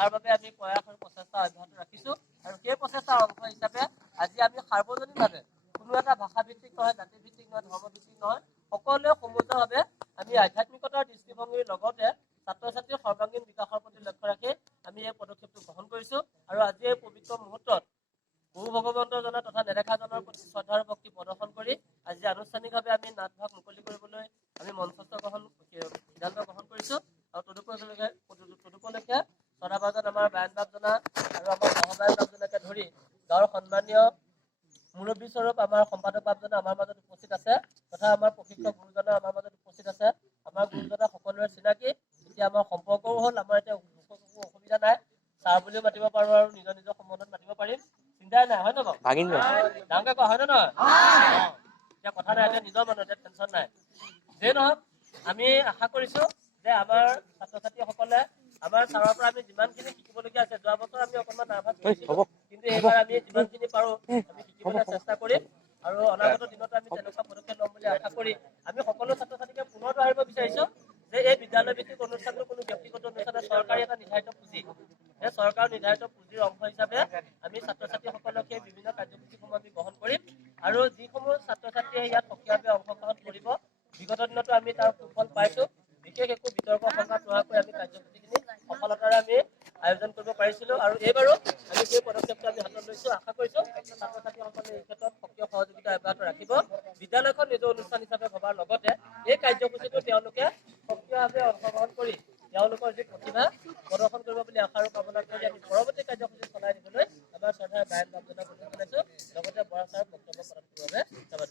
তাৰ বাবে আমি প্ৰয়াস আৰু প্ৰচেষ্টা অব্যাহত ৰাখিছোঁ আৰু সেই প্ৰচেষ্টাৰ অংশ হিচাপে আজি আমি সাৰ্বজনীনভাৱে কোনো এটা ভাষাভিত্তিক নহয়, জাতিভিত্তিক নহয়, ধৰ্মভিত্তিক নহয়, সকলোৱে সমুদ্ৰভাৱে আমি আধ্যাত্মিকতাৰ দৃষ্টিভংগীৰ লগতে ছাত্ৰ ছাত্ৰীৰ সৰ্বাংগীন বিকাশৰ প্ৰতি লক্ষ্য ৰাখি আমি এই পদক্ষেপটো গ্ৰহণ কৰিছোঁ আৰু আজি এই পবিত্ৰ মুহূৰ্তত বহু ভগৱন্তজনা তথা নেদেখাজনৰ প্ৰতি শ্ৰদ্ধা আৰু ভক্তি প্ৰদৰ্শন কৰি আজি আনুষ্ঠানিকভাৱে আমি নাটভাগ মুকলি কৰিবলৈ আমি মঞ্চস্থ সিদ্ধান্ত গ্ৰহণ কৰিছোঁ আৰু তদুপলক্ষে চৰাবাজন আমাৰ বায়ন বাপজনা আৰু আমাৰ সহবায়ন বাপজনাকে ধৰি গাঁৱৰ সন্মানীয় মুৰব্বী স্বৰূপ আমাৰ সম্পাদক বাপজনা আমাৰ মাজত উপস্থিত আছে তথা আমাৰ প্ৰশিক্ষক গুৰুজনা আমাৰ মাজত উপস্থিত আছে। আমাৰ গুৰুজনা সকলোৰে চিনাকি, এতিয়া আমাৰ সম্পৰ্কও হ'ল, আমাৰ এতিয়া অসুবিধা নাই, ছাৰ বুলিও মাতিব পাৰোঁ আৰু নিজৰ নিজৰ সম্বন্ধত মাতিব পাৰিম, চিন্তাই নাই, হয় নে বাৰু? ডাঙৰকে কোৱা, হয় নে নহয়? এতিয়া কথা নাই, এতিয়া নিজৰ মানুহ, এতিয়া টেনশ্যন নাই। যিয়ে নহওক আমি আশা কৰিছোঁ যে আমাৰ ছাত্ৰ ছাত্ৰীসকলে আমাৰ ছাৰৰ পৰা আমি যিমানখিনি শিকিবলগীয়া আছে, যোৱা বছৰ আমি অকণমান নাৰ্ভাছ হৈছিলোঁ, কিন্তু এইবাৰ আমি যিমানখিনি পাৰোঁ আমি শিকিবলৈ চেষ্টা কৰিম আৰু অনাগত দিনতো আমি তেনেকুৱা পদক্ষেপ ল'ম বুলি আশা কৰি আমি সকলো ছাত্ৰ ছাত্ৰীকে পুনৰ দোহাৰিব বিচাৰিছোঁ যে এই বিদ্যালয় ভিত্তিক অনুষ্ঠানটো কোনো ব্যক্তিগত অনুষ্ঠানে চৰকাৰী এটা নিৰ্ধাৰিত পুঁজি, সেই চৰকাৰৰ নিৰ্ধাৰিত পুঁজিৰ অংশ হিচাপে আমি ছাত্ৰ ছাত্ৰীসকলক সেই বিভিন্ন কাৰ্যসূচীসমূহ আমি গ্ৰহণ কৰিম আৰু যিসমূহ ছাত্ৰ ছাত্ৰীয়ে ইয়াত সক্ৰিয়ভাৱে অংশগ্ৰহণ কৰিব, বিগত দিনতো আমি তাৰ সুফল পাইছোঁ, বিশেষ একো বিতৰ্ক সংঘাত নোহোৱাকৈ আমি কাৰ্যসূচীখিনি সফলতাৰে আমি আয়োজন কৰিব পাৰিছিলোঁ আৰু এইবাৰো আমি সেই পদক্ষেপটো আমি হাতত লৈছোঁ। আশা কৰিছোঁ ছাত্ৰ ছাত্ৰীসকলে এই ক্ষেত্ৰত সক্ৰিয় সহযোগিতা অব্যাহত ৰাখিব, বিদ্যালয়খন নিজৰ অনুষ্ঠান হিচাপে ভবাৰ লগতে এই কাৰ্যসূচীটো তেওঁলোকে সক্ৰিয়ভাৱে অংশগ্ৰহণ কৰি তেওঁলোকৰ যি প্ৰতিভা প্ৰদৰ্শন কৰিব বুলি আশা আৰু কামনা কৰি আমি পৰৱৰ্তী কাৰ্যসূচী চলাই নিবলৈ আমাৰ শ্ৰদ্ধাৰ বায়ন বাপজনক অনুৰোধ জনাইছোঁ, লগতে বৰা ছাৰক বক্তব্য প্ৰদান কৰাৰ বাবে ধন্যবাদ।